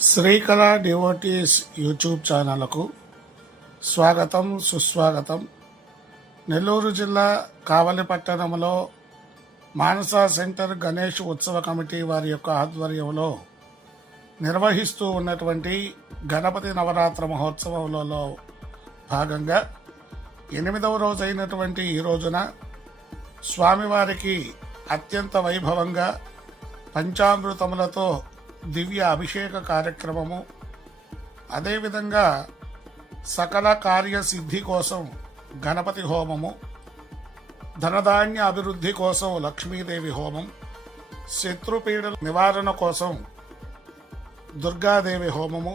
Srikala devotees YouTube ఛానల్కు స్వాగతం సుస్వాగతం. నెల్లూరు జిల్లా కావలి పట్టణంలో మానస సెంటర్ గణేష్ ఉత్సవ కమిటీ వారి యొక్క ఆధ్వర్యంలో నిర్వహిస్తూ ఉన్నటువంటి గణపతి నవరాత్ర మహోత్సవంలో భాగంగా ఎనిమిదవ రోజైనటువంటి ఈ రోజున స్వామివారికి అత్యంత వైభవంగా పంచామృతములతో దివ్య అభిషేక కార్యక్రమము. అదేవిధంగా సకల కార్యసిద్ధి కోసం గణపతి హోమము ధనధాన్య అభివృద్ధి కోసం లక్ష్మీదేవి హోమం శత్రుపీడల నివారణ కోసం దుర్గాదేవి హోమము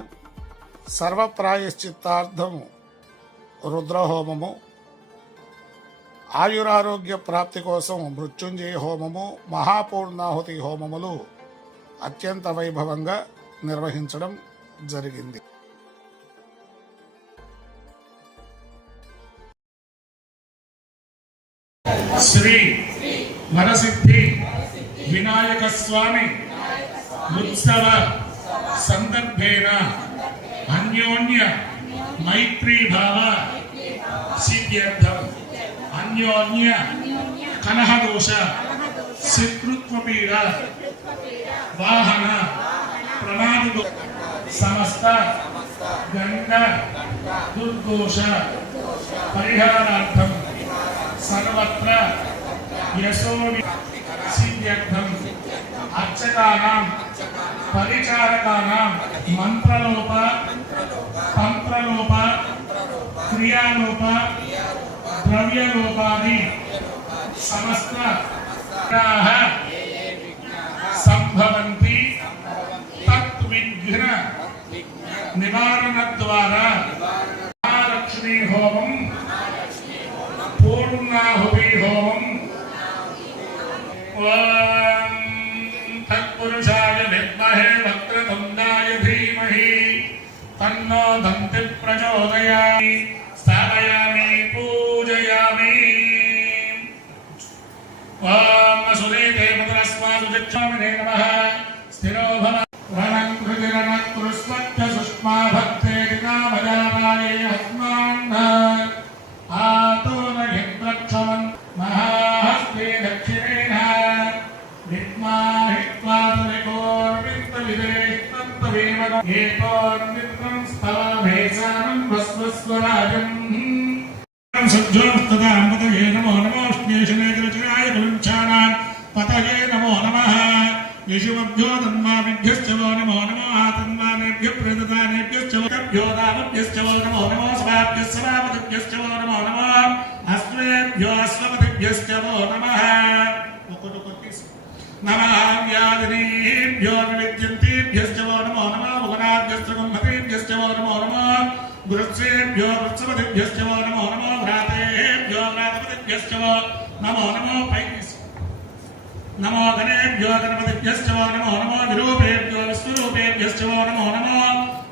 సర్వప్రాయశ్చిత్తార్థం రుద్రహోమము ఆయురారోగ్య ప్రాప్తి కోసం మృత్యుంజయ హోమము మహాపూర్ణాహుతి హోమములు అత్యంత వైభవంగా నిర్వహించడం జరిగింది. శ్రీ వరసిద్ధి వినాయక స్వామి ఉత్సవ సందర్భేన అన్యోన్య మైత్రీ భావ సిద్ధ్యర్థం. అన్యోన్య కలహదోష శత్రుత్వపీడ వాహన ప్రమాద సమస్త గంగ దుర్దోష పరిహారార్థం సర్వత్ర యశోని సిద్ధ్యర్థం. అర్చకానాం పరిచారకానాం మంత్రలోప తంత్రలోప క్రియాలోప ద్రవ్యలోపాది సమస్త संभवंती तत्विघ्न निवारण द्वारा महालक्ष्मी होमं पूर्णाहुति होमं ओम विद्महे वक्रतुंडाय धीमहि। तन्नो दन्ति प्रचोदयात् ముదరస్మాసు చక్షామినే నమః. స్థిరో యశుమభ్యో తన్మాభ్యశ్చ వో నమో నమో ఆతన్మానేభ్య ప్రదదానేభ్యశ్చ కభ్యో దామభ్యశ్చ నమో నమో స్వాభ్యः స్వాపతిభ్యశ్చ నమో నమో అశ్వేభ్యో అశ్వపతిభ్యశ్చ వో నమః. ఒక్కొక్కటి తీసు నమః నమో నమో భువనాభ్యశ్చ నమో నమో గురుత్సేభ్యో నమో నమో భ్రాతేభ్యో నమో నమో పైకి నమో గణేభ్యో గణపతిభ్యశ్చ వో నమో నమో విరూపేభ్యో విశ్వరూపేభ్యశ్చ వో నమో నమో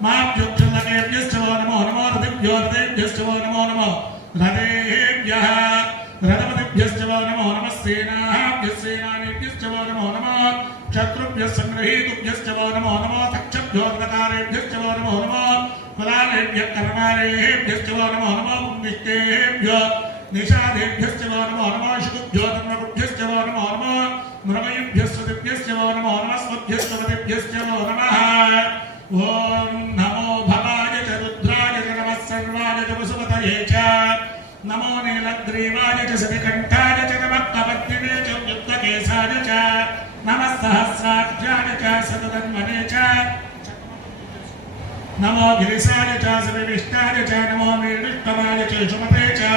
మాభ్యుక్షుల్లకేభ్యశ్చ వో నమో నమో రథిభ్యో రథేభ్యశ్చ వో నమో నమో రథేభ్యः రథపతిభ్యశ్చ వో నమో నమः సేనాభ్యः సేనానేభ్యశ్చ వో నమో నమో శత్రుభ్యः సంగ్రహీతుభ్యశ్చ వో నమో నమో తక్షభ్యో గతారేభ్యశ్చ వో నమో నమో కులాలేభ్యः కర్మాలేభ్యశ్చ వో నమో నమో పుండిష్టేభ్యో నిషాదేభ్యశ్చ వో నమో నమో శుభ్యో ధర్మభ్యశ్చ నమో నమో మృగయుభ్యశ్చ వో నమో నమः స్వభ్యశ్చ వో నమः ఓం నమో భవాయ చ రుద్రాయ చ నమः సర్వాయ చ వసుమతయే చ నమో నీలగ్రీవాయ చ శతికంఠాయ చ నమః కపత్తినే చ యుద్ధకేశాయ చ నమः సహస్రాఢ్యాయ చ సతధన్వనే చ నమో గిరిశాయ చ శ్రీవిష్ణాయ చ నమో నిర్విష్ణమాయ చ సుమతే చ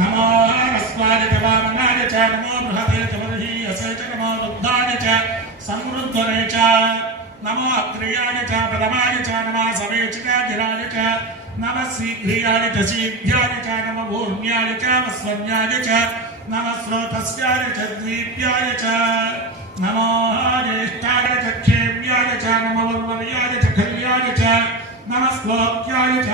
నమో రస్వాయ చ వామనాయ చ నమో బృహతే చ వర్హీయసే చ నమో రుద్ధాయ చ సమృద్ధనే చ నమో అగ్రియాయ చ ప్రథమాయ చ నమో సవేచికాగిరాయ చ నమ శీఘ్రియాయ చ శీఘ్యాయ చ నమ భూమ్యాయ చ వస్వన్యాయ చ నమ స్రోతస్యాయ చ ద్వీప్యాయ చ నమో జ్యేష్ఠాయ చ క్షేమ్యాయ చ నమ వర్వర్యాయ చ చ నమ శ్లోక్యాయ చ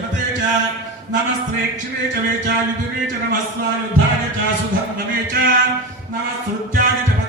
జగతే చ నమస్త్రేక్షిణే చ వేచ యుధినే చ నమస్వాయుధాయ చ సుధర్మనే చ నమస్ృత్యాయ చ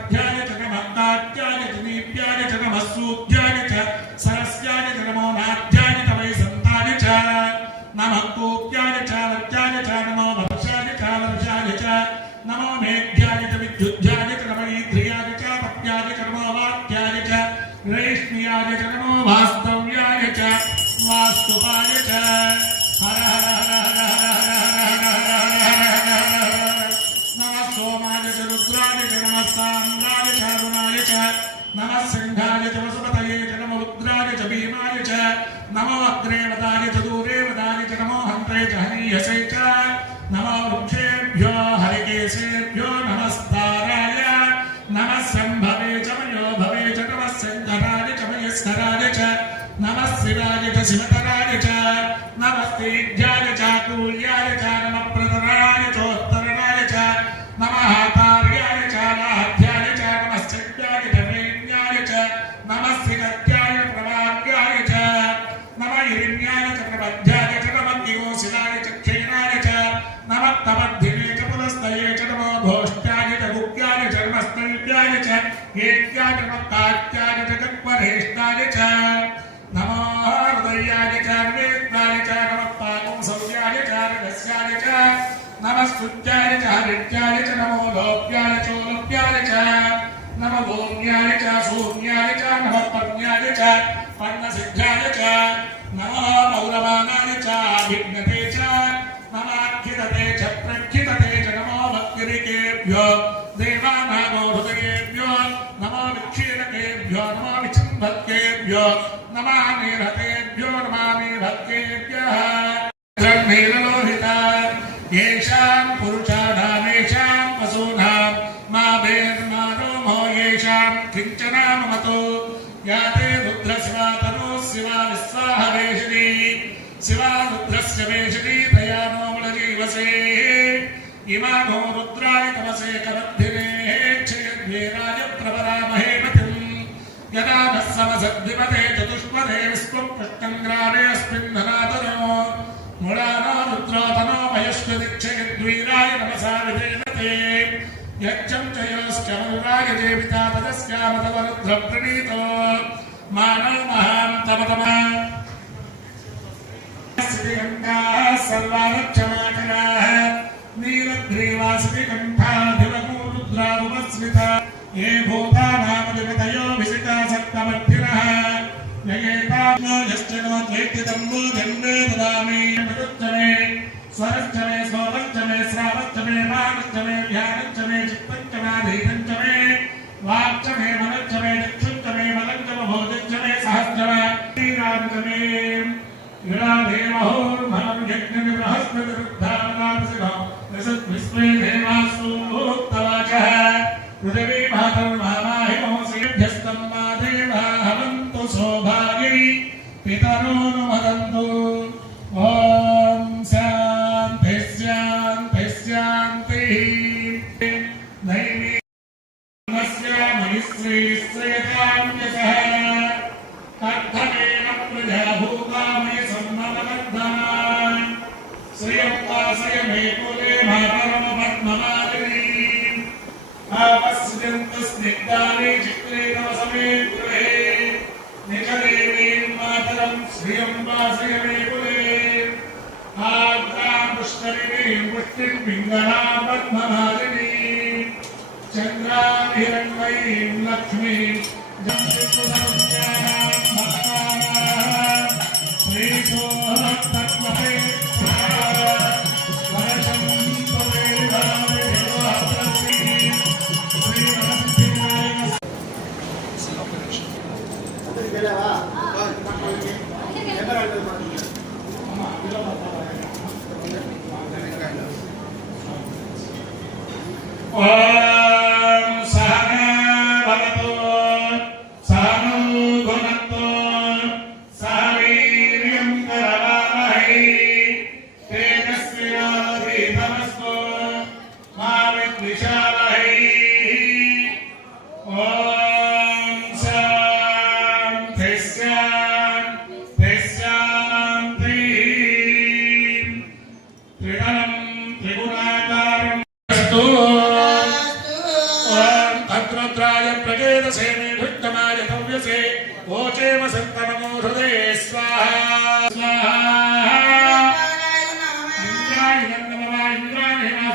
ಜಾಹ್ನವಿ ಹೆಸರಿಟ್ಟ च नमः स्तुत्याय च हरित्याय च नमो लोप्याय चोलोप्याय च नमः भूम्याय च शून्याय च नमः पद्म्याय च पद्मसिद्ध्याय च नमः मौरमानाय च विघ्नते च नमाख्यते च प्रख्यते च नमो भक्तिरिकेभ्यो देवानामो हृदयेभ्यो नमो विक्षीणकेभ्यो नमो विचिन्भक्तेभ्यो नमामि रतेभ्यो नमामि भक्तेभ्यः ब्रह्मेणलोहिता येषां पुरुषाणामेषां पशूनां मा वेर्मा रोमो येषां किञ्चनामतो या ते रुद्रशिवा तनुः शिवा विस्वाहवेशिनी शिवा रुद्रस्य वेशिनी तया नो जीवसे इमा नो रुद्राय तमसे करद्धिने क्षेद्वीराय प्रवरामहे मतिम् यदा नः समसद्विपदे चतुष्पदे विस्वम् पृष्टङ्ग्रामे अस्मिन्धनातनो मुळानो रुद्रोतनो विद्वीराय नमसाभिधेनते नते च योश्चमनुराय जेविता पदस्यामतवरुद्रप्रणीतो मानो महां तमतम। श्रीगङ्गाः सर्वारक्षमाकराः नीलग्रीवासुरिकण्ठाधिवकूरुद्रावुमस्मिता ये भोता भूतानामधिपतयो विशिता सप्तमद्धिनः ययेताग्नो यज्ञेता नो द्वैत्यतम्बो जन्मे तदामी मृदुत्तमे स्वरक्षणे पंचमे मे व्यानं च पंचमा चित्तं श्रियं मे मातरमपद्ममालिनी आपश्यन्तस्निग्धानि चित्रे तव समे गृहे निजदेवीं मातरं श्रियं वासय मे कुले आर्द्रां पुष्करिणीं पुष्टिं पिङ्गलां पद्ममालिनीं चन्द्रां हिरण्मयीं लक्ष्मीं Wow.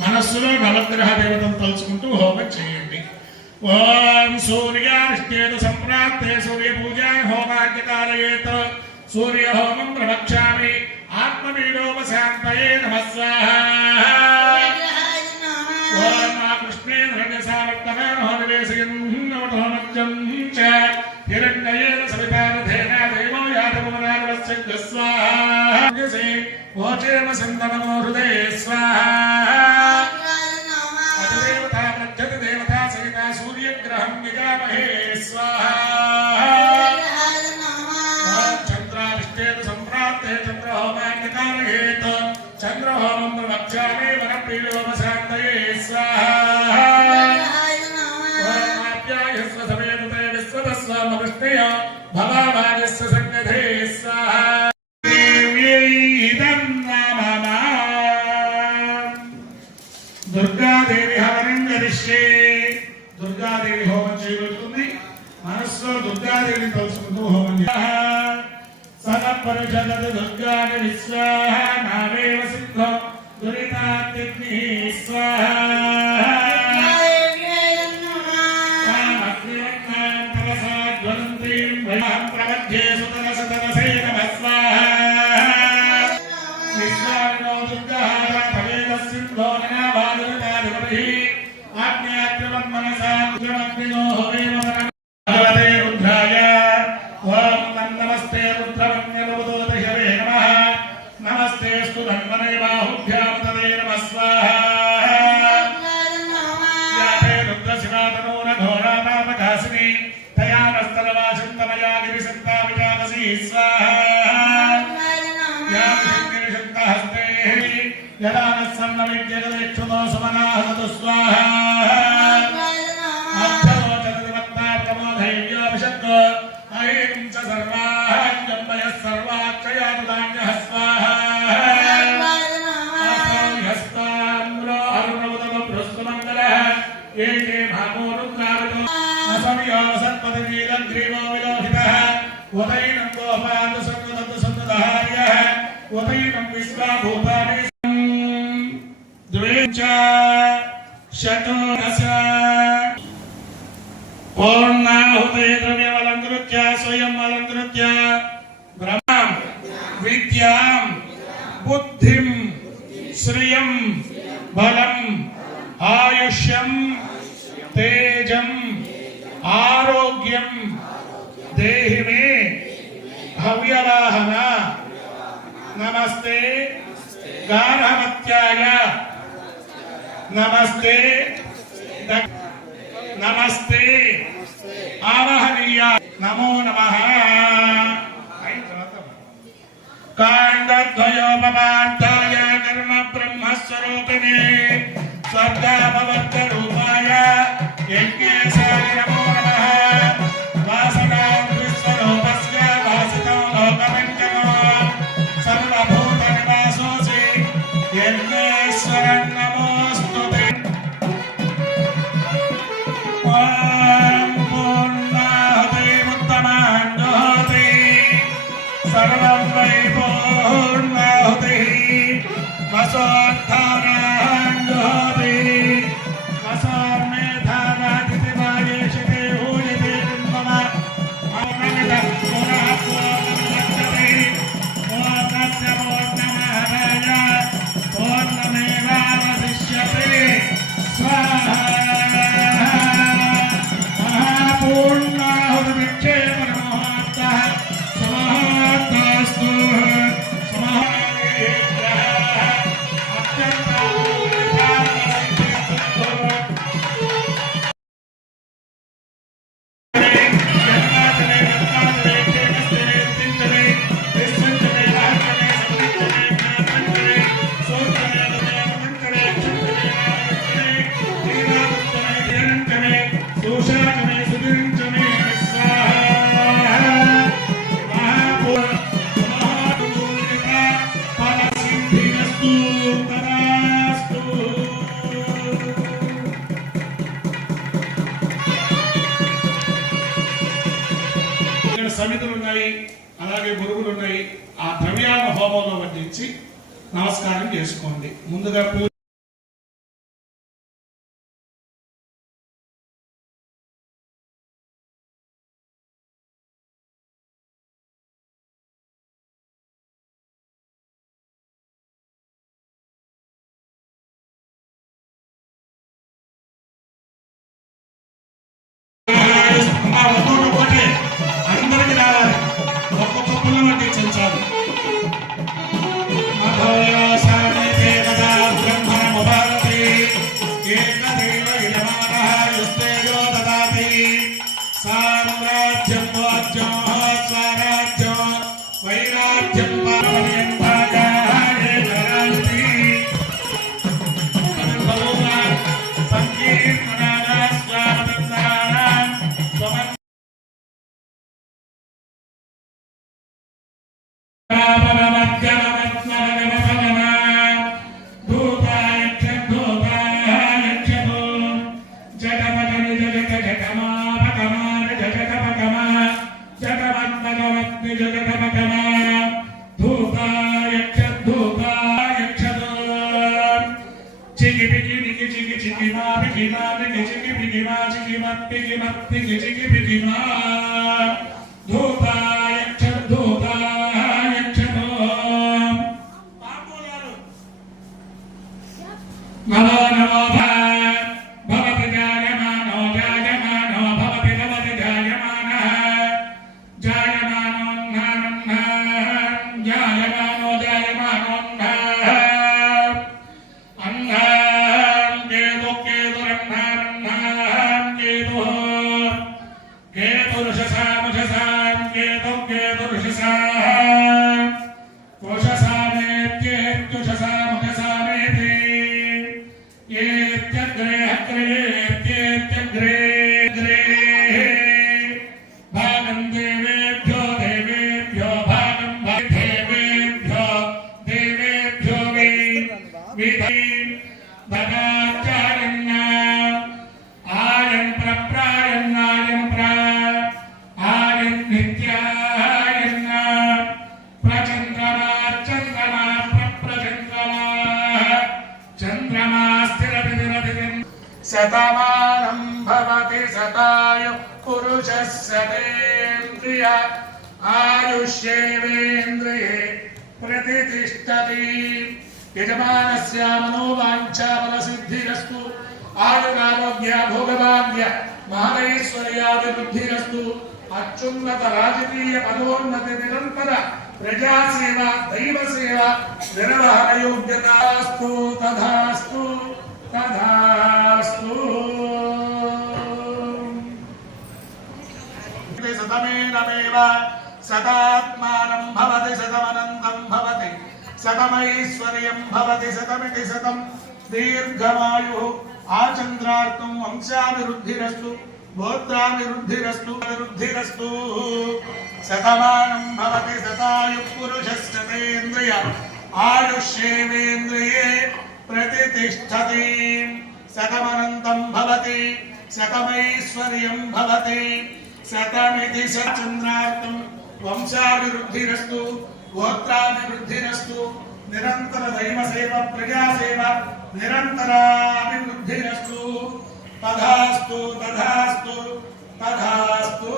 మనస్సులో నవగ్రహ దేవతను తలుచుకుంటూ హోమం చేయండి. ఓం సూర్యాష్టేత సంప్రాప్తే సూర్య పూజా హోమాగ్యకాలయేత సూర్య హోమం ప్రవక్ష్యామి. ఆత్మవీడోపశాంతయే నమః స్వాహా. ఓం ఆ కృష్ణేన రజసావర్తమానో నివేశయన్నవతోమజ్జం చ. హిరణ్యయేన సవితారథేన దేవో యాదవనారవస్య స్వాహా. ఓచేమ సందమనో హృదయే స్వాహా. శ్రీ దుర్గాదేవి హోమం చేయబడుతుంది. మనస్సులో దుర్గాదేవిని తలుచుకుంటూ హోమం సనపరిషద్ దుర్గాని విశ్వాహ నావేవ సిద్ధ దురితాగ్ని స్వాహ. రుద్రశివాతనో నఘోరానామకాసిని తయా నస్తలవాసింతమయా గిరిసంతా आहुत द्रव्य अलंकृत्य स्वयं अलंकृत्य ब्रह्म, विद्या, बुद्धि, श्रिय बलम आयुष्यम तेजम आरोग्यम देहि मे भव्यवाहन नमस्ते, गार्हवत्याय, नमस्ते नमस्ते। ఆవహనీయ నమో నమ. కాండద్వయోపమార్థాయ కర్మ బ్రహ్మస్వరూపిణి. స్వర్గాపవర్త రూపాయ యజ్ఞ సమితులు ఉన్నాయి అలాగే గురువులు ఉన్నాయి ఆ ద్రవ్యాలను హోమంలో వడ్డించి నమస్కారం చేసుకోండి. ముందుగా పూజ Sa మా పికి మా పికి మహదైశ్వర్యాభివృద్ధిరస్తు అత్యున్నత రాజకీయ పదోన్నతి నిరంతర ప్రజాసేవ దైవ సేవ నిర్వహణ యోగ్యతాస్తు తథాస్తు తథాస్తు. సతమేనమేవ సదాత్మానం భవతి శతమనంతం భవతి. శతమైశ్వర్యం భవతి శతమితి శతం. దీర్ఘమాయు ఆచంద్రార్థం వంశాభివృద్ధిరస్తు. గోత్రాభివృద్ధిరస్తు అభివృద్ధిరస్తు శతమానం భవతి శతాయు పురుషస్తేంద్రియ ఆయుష్యేవేంద్రియే ప్రతిష్టతి. శతమనంతం భవతి శతమైశ్వర్యం భవతి. శతమితి చంద్రార్థం వంశాభివృద్ధిరస్తు గోత్రాభివృద్ధిరస్తు నిరంతర దైవ సేవ ప్రజాసేవ నిరంతరాభివృద్ధిరస్తు. తథాస్తు తథాస్తు తథాస్తు.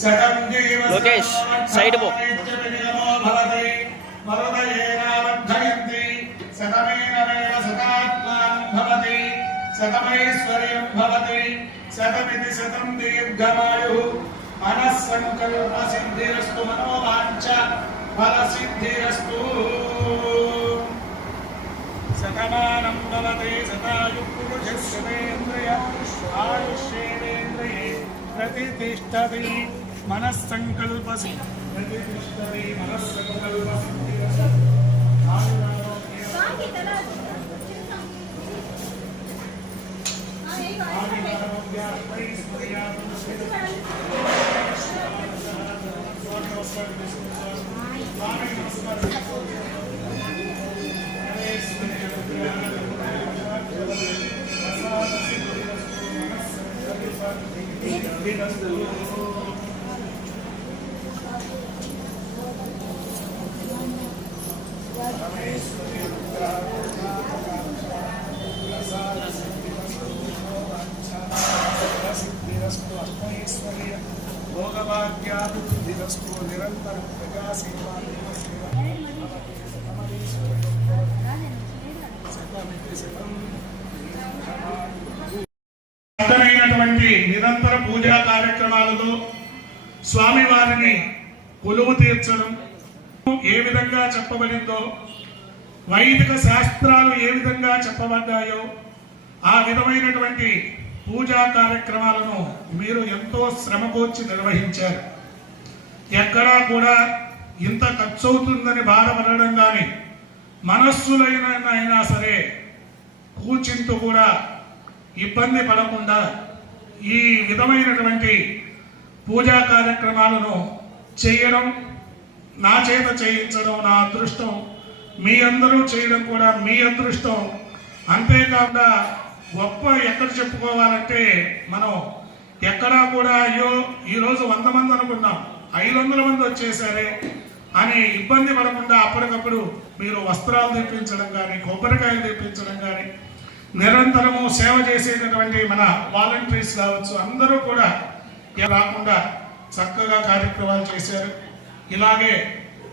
శతం జీవ లోకేష్, సైడ్ పో. భవతి. మరుదయేనావర్ధయంతి శతమేనమేవ శతాత్మానం భవతి. శతమైశ్వర్యం భవతి. శతమితి శతం దీర్ఘమాయు. మనస్సంకల్ప సిద్ధిరస్తు మనోవాంఛ. ఫల సిద్ధిరస్తు శతమానం భవతి శతాయు పురుషేంద్రియ ఆయుష్యేంద్రియే ప్రతిష్టతి మనస్సంకల్ప సిద్ధి ప్రతిష్టతి మనస్సంకల్ప సిద్ధిరస్తు ఆయురారోగ్య బాగా కదా ఆ ఏ Thank you. भोगवाक्यादिवस्तु निरन्तरं प्रकाशेवा అర్థమైనటువంటి నిరంతర పూజా కార్యక్రమాలతో స్వామివారిని కొలువు తీర్చడం ఏ విధంగా చెప్పబడిందో వైదిక శాస్త్రాలు ఏ విధంగా చెప్పబడ్డాయో ఆ విధమైనటువంటి పూజా కార్యక్రమాలను మీరు ఎంతో శ్రమకూర్చి నిర్వహించారు. ఎక్కడా కూడా ఇంత ఖర్చు అవుతుందని బాధపడడం కానీ మనస్సులైన అయినా సరే కూచింతు కూడా ఇబ్బంది పడకుండా ఈ విధమైనటువంటి పూజా కార్యక్రమాలను చేయడం నా చేత చేయించడం నా అదృష్టం మీ అందరూ చేయడం కూడా మీ అదృష్టం. అంతేకాకుండా గొప్ప ఎక్కడ చెప్పుకోవాలంటే మనం ఎక్కడా కూడా అయ్యో ఈరోజు వంద మంది అనుకున్నాం ఐదు వందల మంది వచ్చేసారే అని ఇబ్బంది పడకుండా అప్పటికప్పుడు మీరు వస్త్రాలు తెప్పించడం కానీ కొబ్బరికాయలు తెప్పించడం కానీ నిరంతరము సేవ చేసేటటువంటి మన వాలంటీర్స్ కావచ్చు అందరూ కూడా రాకుండా చక్కగా కార్యక్రమాలు చేశారు. ఇలాగే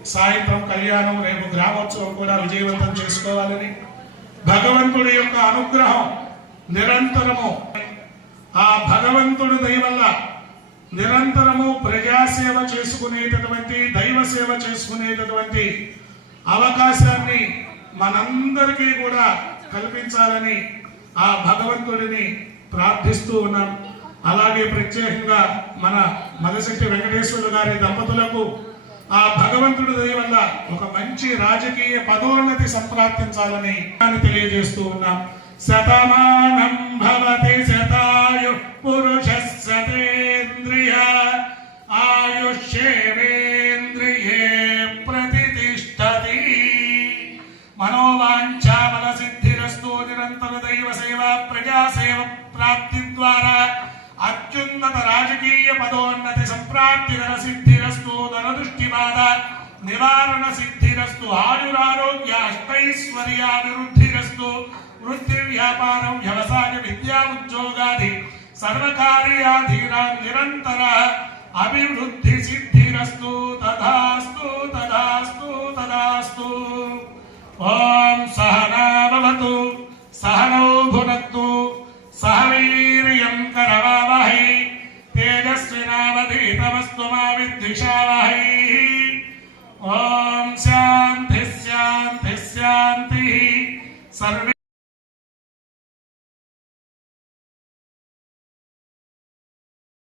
సాయంత్రం కళ్యాణం రేపు గ్రామోత్సవం కూడా విజయవంతం చేసుకోవాలని భగవంతుడి యొక్క అనుగ్రహం నిరంతరము ఆ భగవంతుడు దైవ నిరంతరము ప్రజాసేవ చేసుకునేటటువంటి దైవ సేవ చేసుకునేటటువంటి అవకాశాన్ని మనందరికీ కూడా కల్పించాలని ఆ భగవంతుడిని ప్రార్థిస్తూ ఉన్నాం. అలాగే ప్రత్యేకంగా మన మదశక్తి వెంకటేశ్వరులు గారి దంపతులకు ఆ భగవంతుడి దయ వల్ల ఒక మంచి రాజకీయ పదోన్నతి సంప్రాప్తించాలని తెలియజేస్తూ ఉన్నాం. శతమానం భవతి శతాయు పురుష సతేంద్రియ ఆయుష్యేంద్రియే ప్రతిష్టతి మనోవాంఛాబల సిద్ధిరస్తు నిరంతర దైవ సేవ ప్రజాసేవ ప్రాప్తి ద్వారా అత్యున్నత రాజకీయ పదోన్నతి సంప్రాప్తి సంప్రాప్తికర సిద్ధిరస్తు ధనదృష్టి బాధ నివారణ సిద్ధిరస్తు ఆయురారోగ్య అష్టైశ్వర్యాభివృద్ధిరస్తు వృత్తి వ్యాపారం వ్యవసాయ విద్యా ఉద్యోగాది సర్వకార్యాధీన నిరంతర అభివృద్ధి సిద్ధిరస్తు తథాస్తు తథాస్తు తథాస్తు. ఓం సహనాభవతు సహనౌ భునత్తు సహ వీర్యం కరవావహై తేజస్వినావధీతమస్తు మా విద్విషావహై. ఓం శాంతి శాంతి శాంతి. సర్వే